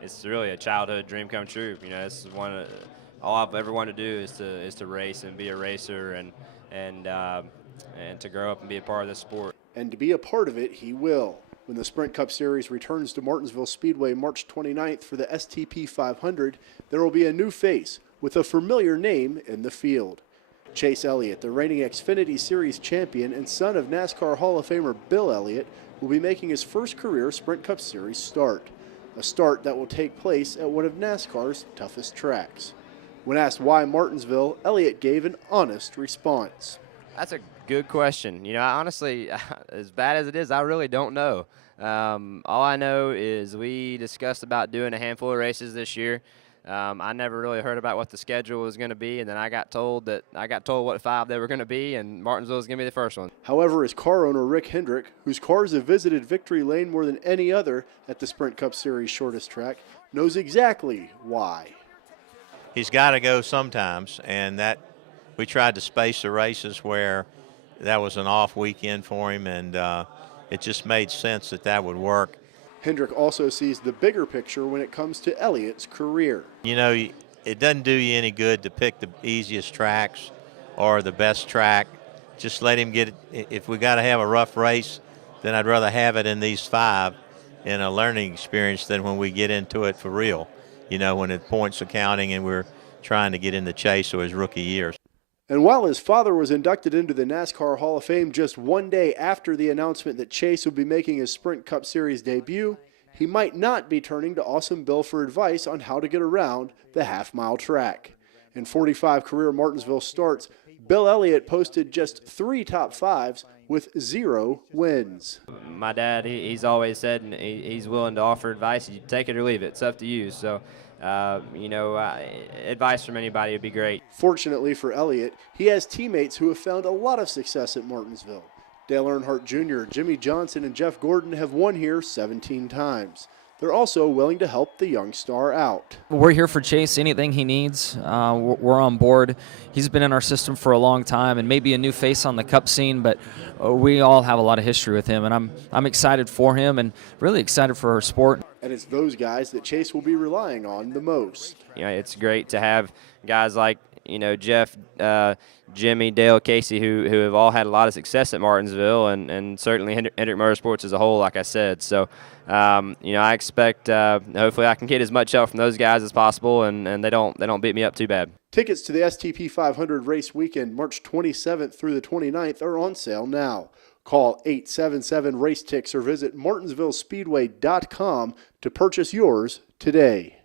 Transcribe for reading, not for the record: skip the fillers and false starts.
it's really a childhood dream come true. You know, this is all I've ever wanted to do is to race and be a racer and to grow up and be a part of this sport. And to be a part of it, he will. When the Sprint Cup Series returns to Martinsville Speedway March 29th for the STP 500, there will be a new face with a familiar name in the field. Chase Elliott, the reigning Xfinity Series champion and son of NASCAR Hall of Famer Bill Elliott, will be making his first career Sprint Cup Series start. A start that will take place at one of NASCAR's toughest tracks. When asked why Martinsville, Elliott gave an honest response. That's a good question. You know, I honestly, as bad as it is, I really don't know. All I know is we discussed about doing a handful of races this year. I never really heard about what the schedule was going to be, and then I got told what 5 they were going to be, and Martinsville was going to be the first one. However, his car owner Rick Hendrick, whose cars have visited Victory Lane more than any other at the Sprint Cup Series shortest track, knows exactly why. He's got to go sometimes, and that we tried to space the races where that was an off weekend for him, and it just made sense that that would work. Hendrick also sees the bigger picture when it comes to Elliott's career. You know, it doesn't do you any good to pick the easiest tracks or the best track. Just let him get it. If we got to have a rough race, then I'd rather have it in these 5 in a learning experience than when we get into it for real. You know, when it points accounting and we're trying to get in the chase of his rookie years. And while his father was inducted into the NASCAR Hall of Fame just one day after the announcement that Chase would be making his Sprint Cup Series debut, he might not be turning to Awesome Bill for advice on how to get around the half-mile track. In 45 career Martinsville starts, Bill Elliott posted just 3 top 5s with 0 wins. My dad, he's always said, and he's willing to offer advice. You take it or leave it. It's up to you. So, you know, advice from anybody would be great. Fortunately for Elliott, he has teammates who have found a lot of success at Martinsville. Dale Earnhardt Jr., Jimmy Johnson, and Jeff Gordon have won here 17 times. They're also willing to help the young star out. We're here for Chase. Anything he needs, we're on board. He's been in our system for a long time and maybe a new face on the Cup scene, but we all have a lot of history with him, and I'm excited for him and really excited for our sport. And it's those guys that Chase will be relying on the most. You know, it's great to have guys like, you know, Jeff, Jimmy, Dale, Casey, who have all had a lot of success at Martinsville, and certainly Hendrick Motorsports as a whole, like I said. So, you know, I expect hopefully I can get as much help from those guys as possible, and they don't beat me up too bad. Tickets to the STP 500 race weekend, March 27th through the 29th, are on sale now. Call 877-RACE-TICKS or visit martinsvillespeedway.com to purchase yours today.